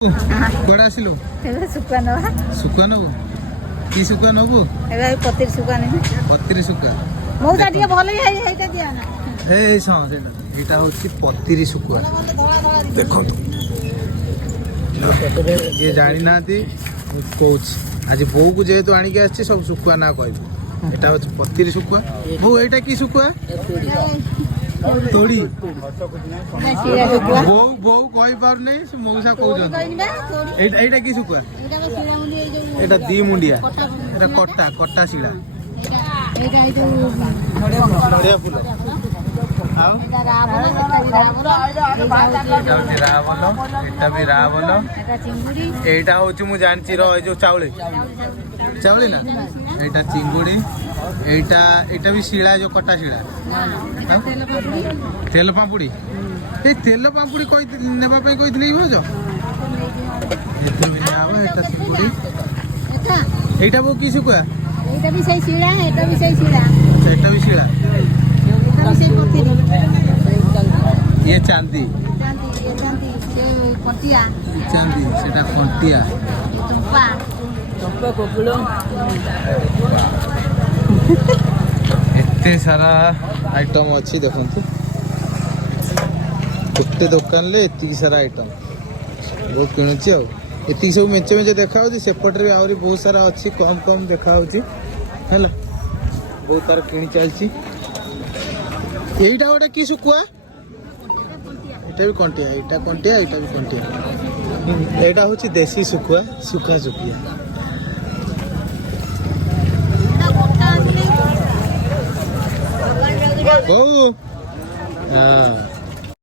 କୁଆଡେ ଆସିଲୁ? ଶୁଖୁଆ ନବା। ଶୁଖୁଆ ନବୁ? କି ଶୁଖୁଆ ନବୁ? ଏବେ ପତିରି ଶୁଖୁଆ ନେବି। ପତିରି ଶୁଖୁଆ। ମଉସା ଟିକେ ଭଲ ହେଇଟା ଦିଅ ନା। ଏଇଟା ହଉଛି ପତିରି ଶୁଖୁଆ। ଦେଖନ୍ତୁ ଯିଏ ଜାଣିନାହାନ୍ତି ମୁଁ କହୁଛି, ଆଜି ବୋଉକୁ ଯେହେତୁ ଆଣିକି ଆସିଛି ସବୁ ଶୁଖୁଆ ନା କହିବି। ଏଇଟା ହଉଛି ପତିରି ଶୁଖୁଆ। ବୋଉ ଏଇଟା କି ଶୁଖୁଆ? ତୋଡ଼ି। ବୋଉ କହିପାରୁନି, ସେ ମଉସା କହୁଛନ୍ତି। ଏଇଟା କି ଶୁଖୁଆ? ଏଇଟା ଦି ମୁଣ୍ଡିଆ। ଏଇଟା କଟା ଶିଳା। ନଡ଼ିଆ ଫୁଲ। ଆଉ ଏଇଟା ବି ରାବଲ। ଏଇଟା ହଉଛି ମୁଁ ଜାଣିଛି ର ଏଇ ଯୋଉ ଚାଉଳି ନା, ଏଇଟା ଚିଙ୍ଗୁଡି। ଏଇଟା ବି ଶିଳା, ଯୋଉ କଟା ଶିଳା। ତେଲ ପାମ୍ପୁଡି। ଏଇ ତେଲ ପାମ୍ପୁଡି ନେବା ପାଇଁ କହିଥିଲି କି ଭାଉଜ? ଏଥିରୁ ବି ନିଆ ହବ। ଏଇଟା ଚିଙ୍ଗୁଡି। ଏଇଟା ବୋଉ କି ଶୁଖୁଆ? ଏଇଟା ବି ସେଇ ଶିଳା, ଏଇଟା ବି ସେଇ ଶିଳା। ସେଇଟା ବି ଶିଳା। ସେଇ ପତିରି। ଇଏ ଚାନ୍ଦି। କଣ୍ଟିଆ। ଚାନ୍ଦି, ସେଟା କଣ୍ଟିଆ। ଏତେ ସାରା ଆଇଟମ ଅଛି ଦେଖନ୍ତୁ। ଗୋଟେ ଦୋକାନରେ ଏତିକି ସାରା ଆଇଟମ। ବହୁତ କିଣୁଛି ଆଉ। ଏତିକି ସବୁ ମେଞ୍ଚେ ମେଞ୍ଚେ ଦେଖା ହଉଛି। ସେପଟରେ ବି ଆହୁରି ବହୁତ ସାରା ଅଛି, କମ ଦେଖା ହଉଛି ହେଲା। ବହୁତ ତାର କିଣି ଚାଲିଛି। ଏଇଟା ଗୋଟେ କି ଶୁଖୁଆ? ଏଇଟା ବି କଣ୍ଟିଆ। ଏଇଟା କଣ୍ଟିଆ, ଏଇଟା ବି କଣ୍ଟିଆ। ଏଇଟା ହଉଛି ଦେଶୀ ଶୁଖୁଆ, ଶୁଖିଆ। ବୋଉ